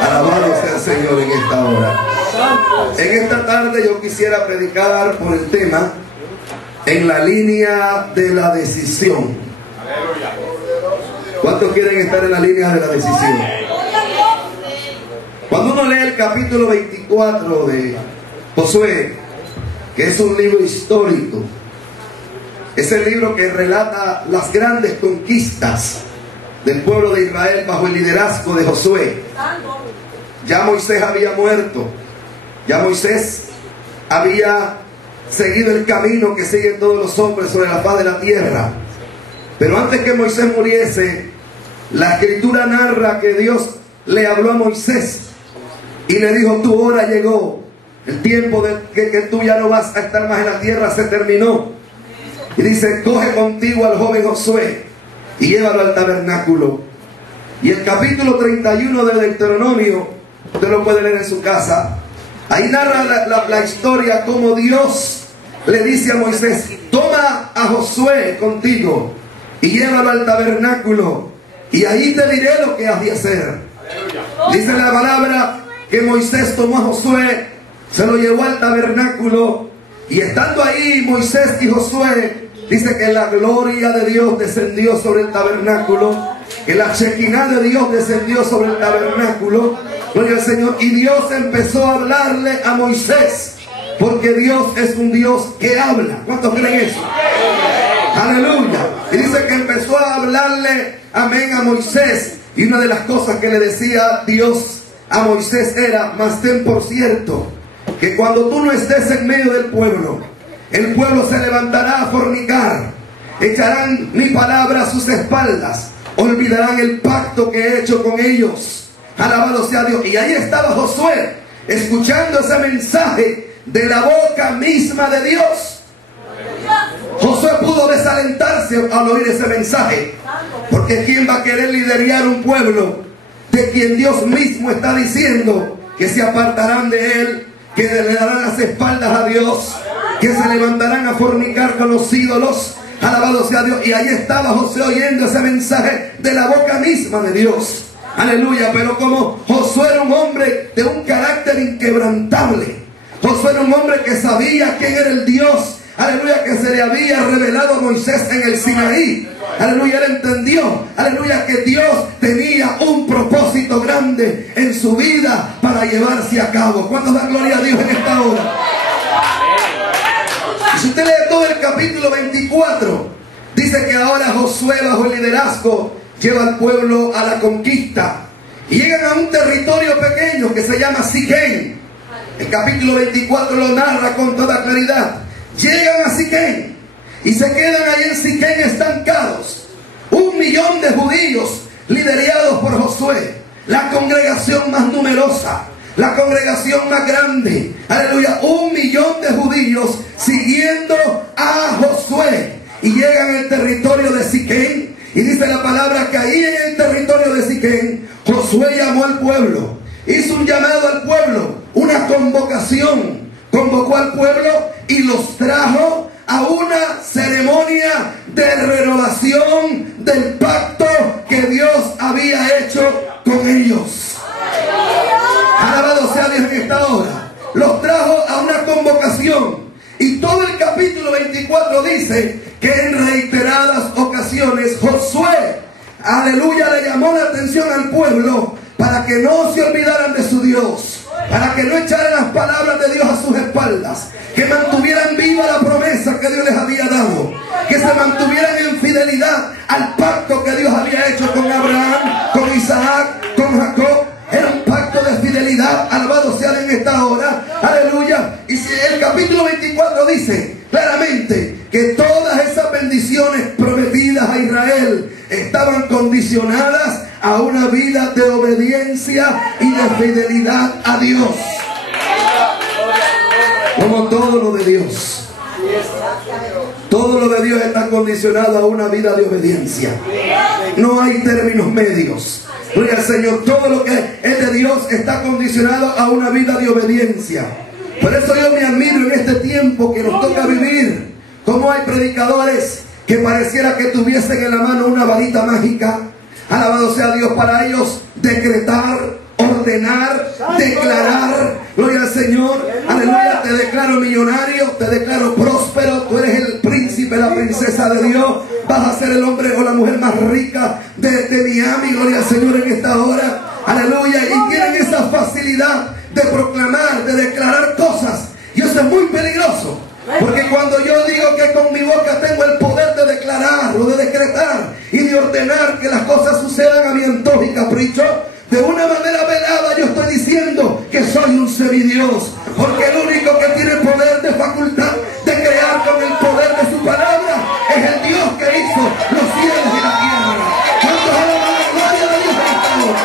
Alabado sea el Señor en esta hora. En esta tarde yo quisiera predicar por el tema en la línea de la decisión. ¿Cuántos quieren estar en la línea de la decisión? Cuando uno lee el capítulo 24 de Josué, que es un libro histórico, es el libro que relata las grandes conquistas del pueblo de Israel bajo el liderazgo de Josué. Ya Moisés había muerto, ya Moisés había seguido el camino que siguen todos los hombres sobre la faz de la tierra. Pero antes que Moisés muriese, la escritura narra que Dios le habló a Moisés y le dijo: tu hora llegó, el tiempo de que tú ya no vas a estar más en la tierra se terminó. Y dice: coge contigo al joven Josué y llévalo al tabernáculo. Y el capítulo 31 de Deuteronomio, usted lo puede leer en su casa, ahí narra la historia como Dios le dice a Moisés: toma a Josué contigo y llévalo al tabernáculo, y ahí te diré lo que has de hacer. Dice la palabra que Moisés tomó a Josué, se lo llevó al tabernáculo, y estando ahí Moisés y Josué, dice que la gloria de Dios descendió sobre el tabernáculo, que la Shekinah de Dios descendió sobre el tabernáculo. Gloria al Señor. Y Dios empezó a hablarle a Moisés, porque Dios es un Dios que habla. ¿Cuántos creen eso? Aleluya. Y dice que empezó a hablarle, amén, a Moisés. Y una de las cosas que le decía Dios a Moisés era: mas ten por cierto que cuando tú no estés en medio del pueblo, el pueblo se levantará a fornicar, echarán mi palabra a sus espaldas, olvidarán el pacto que he hecho con ellos. Alabado sea Dios. Y ahí estaba Josué, escuchando ese mensaje de la boca misma de Dios. Josué pudo desalentarse al oír ese mensaje, porque ¿quién va a querer liderar un pueblo de quien Dios mismo está diciendo que se apartarán de él, que le darán las espaldas a Dios, que se levantarán a fornicar con los ídolos? Alabado sea Dios. Y ahí estaba Josué oyendo ese mensaje de la boca misma de Dios. Aleluya. Pero como Josué era un hombre de un carácter inquebrantable, Josué era un hombre que sabía quién era el Dios, aleluya, que se le había revelado a Moisés en el Sinaí. Aleluya, él entendió, aleluya, que Dios tenía un propósito grande en su vida para llevarse a cabo. ¿Cuántos dan gloria a Dios en esta hora? Y si usted lee todo el capítulo 24, dice que ahora Josué, bajo el liderazgo, lleva al pueblo a la conquista. Y llegan a un territorio pequeño que se llama Siquén. El capítulo 24 lo narra con toda claridad. Llegan a Siquén y se quedan ahí en Siquén estancados. 1 millón de judíos liderados por Josué, la congregación más numerosa, la congregación más grande. Aleluya, 1 millón de judíos siguiendo a Josué. Y llegan al territorio de Siquén. Y dice la palabra que ahí en el territorio de Siquén, Josué llamó al pueblo, hizo un llamado al pueblo, una convocación. Convocó al pueblo y los trajo a una ceremonia de renovación del pacto que Dios había hecho con ellos. Alabado sea Dios en esta hora. Los trajo a una convocación. Y todo el capítulo 24 dice que en reiteradas ocasiones Josué, aleluya, le llamó la atención al pueblo para que no se olvidaran de su Dios, para que no echaran las palabras de Dios a sus espaldas, que mantuvieran viva la promesa que Dios les había dado, que se mantuvieran en fidelidad al pacto que Dios había hecho con Abraham, con Isaac, con Jacob. Era un pacto de fidelidad. Alabado sea en esta hora. Aleluya. Y si el capítulo 24 dice claramente que todas esas bendiciones prometidas a Israel estaban condicionadas a una vida de obediencia y de fidelidad a Dios. Como todo lo de Dios. Todo lo de Dios está condicionado a una vida de obediencia. No hay términos medios. Gloria al Señor. Todo lo que es de Dios está condicionado a una vida de obediencia. Por eso yo me admiro en este tiempo que nos toca vivir, como hay predicadores que pareciera que tuviesen en la mano una varita mágica, Alabado sea Dios, para ellos decretar, ordenar, declarar. Gloria al Señor. Aleluya. Te declaro millonario, te declaro próspero. Tú eres el príncipe, la princesa de Dios. Vas a ser el hombre o la mujer más rica de Miami. Gloria al Señor en esta hora. Aleluya. Y tienen esa facilidad de proclamar, de declarar cosas. Y eso es muy peligroso. Porque cuando yo digo que con mi boca tengo el poder de declarar o de decretar y de ordenar que las cosas sucedan a mi antojo y capricho, de una manera velada yo estoy diciendo que soy un semidios. Porque el único que tiene poder de facultad de crear con el poder de su palabra es el Dios que hizo los cielos y la tierra. ¿Cuántos alaban la gloria de Dios en esta hora?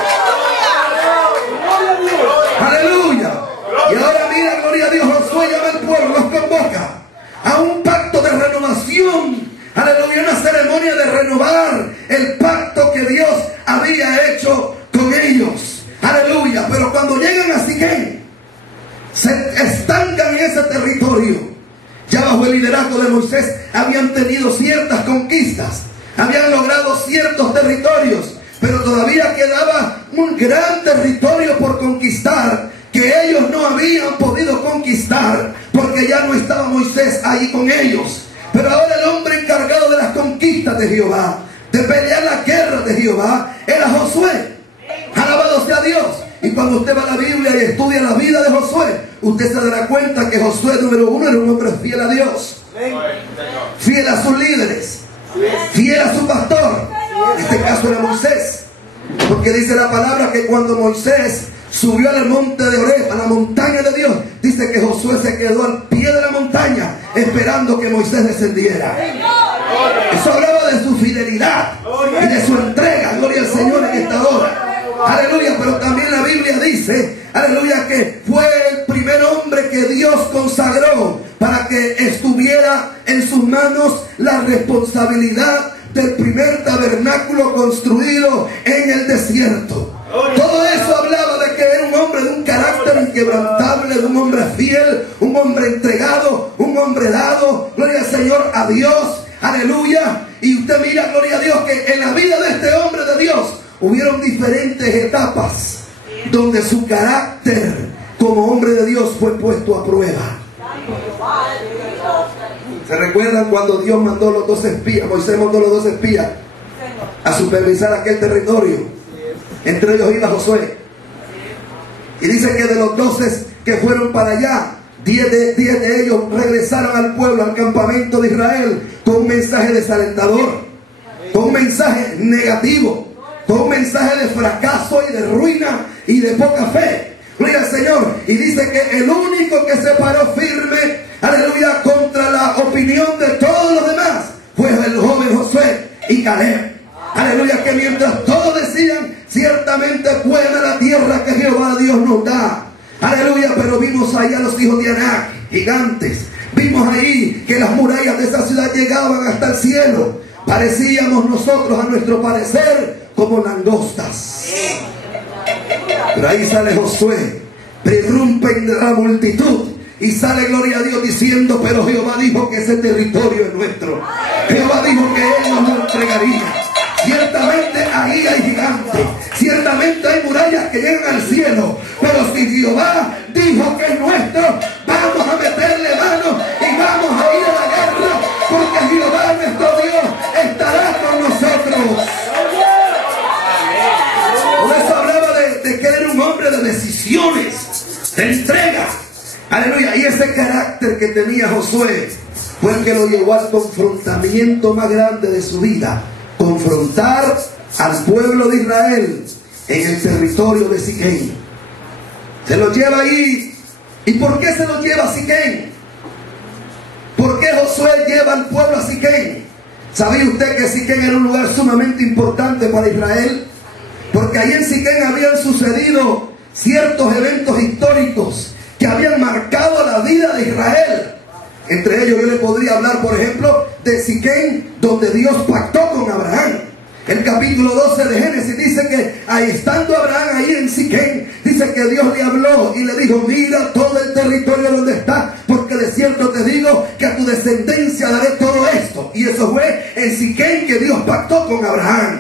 Aleluya. Y ahora mira, gloria a Dios, Josué llama al pueblo, los convoca a un pacto de renovación. Aleluya, una ceremonia de renovar el pacto que Dios había hecho con ellos. Aleluya. Pero cuando llegan a Siquem, se estancan en ese territorio. Ya bajo el liderazgo de Moisés habían tenido ciertas conquistas, habían logrado ciertos territorios, pero todavía quedaba un gran territorio por conquistar que ellos no habían podido conquistar porque ya no estaba Moisés ahí con ellos. Pero ahora el hombre encargado de las conquistas de Jehová, de pelear la guerra de Jehová, era Josué. Alabado sea Dios. Y cuando usted va a la Biblia y estudia la vida de Josué, usted se dará cuenta que Josué, número uno, era un hombre fiel a Dios, fiel a sus líderes, fiel a su pastor. En este caso era Moisés, porque dice la palabra que cuando Moisés subió al monte de Oreb, a la montaña de Dios, dice que Josué se quedó al pie de la montaña esperando que Moisés descendiera. Eso hablaba de su fidelidad y de su entrega. Gloria al Señor en esta hora. Aleluya. Pero también la Biblia dice, aleluya, que fue el primer hombre que Dios consagró para que estuviera en sus manos la responsabilidad del primer tabernáculo construido en el desierto. Todo eso hablaba de que era un hombre de un carácter inquebrantable, de un hombre fiel, un hombre entregado, un hombre dado, gloria al Señor, a Dios, aleluya. Y usted mira, gloria a Dios, que en la vida de este hombre de Dios hubieron diferentes etapas donde su carácter como hombre de Dios fue puesto a prueba. ¿Se recuerdan cuando Dios mandó los 12 espías? Moisés mandó los 12 espías a supervisar aquel territorio. Entre ellos iba Josué. Y dice que de los 12 que fueron para allá, 10 de ellos regresaron al pueblo, al campamento de Israel, con un mensaje desalentador, con un mensaje negativo, con un mensaje de fracaso y de ruina y de poca fe. Gloria al Señor. Y dice que el único que se paró firme, aleluya, contra la opinión de todos los demás fue el joven Josué y Caleb. Aleluya, que mientras todos decían, ciertamente buena la tierra que Jehová Dios nos da. Aleluya, pero vimos ahí a los hijos de Anac, gigantes. Vimos ahí que las murallas de esa ciudad llegaban hasta el cielo. Parecíamos nosotros, a nuestro parecer, como langostas. Pero ahí sale Josué, prorrumpe en la multitud y sale, gloria a Dios, diciendo, pero Jehová dijo que ese territorio es nuestro. Jehová dijo que Él nos lo entregaría. Ciertamente ahí hay gigantes, ciertamente hay murallas que llegan al cielo, pero si Jehová dijo que es nuestro, vamos a meterle mano y vamos a ir a la guerra, porque Jehová nuestro Dios estará con nosotros. Por eso hablaba de que era un hombre de decisiones, de entrega. Aleluya. Y ese carácter que tenía Josué fue el que lo llevó al confrontamiento más grande de su vida. Confrontar al pueblo de Israel en el territorio de Siquem. Se lo lleva ahí. ¿Y por qué se lo lleva a Siquem? ¿Por qué Josué lleva al pueblo a Siquem? ¿Sabía usted que Siquem era un lugar sumamente importante para Israel? Porque ahí en Siquem habían sucedido ciertos eventos históricos que habían marcado la vida de Israel. Entre ellos yo le podría hablar, por ejemplo, de Siquem, donde Dios pactó con Abraham. El capítulo 12 de Génesis dice que ahí estando Abraham ahí en Siquem, dice que Dios le habló y le dijo, mira todo el territorio donde está, porque de cierto te digo que a tu descendencia daré todo esto. Y eso fue en Siquem que Dios pactó con Abraham.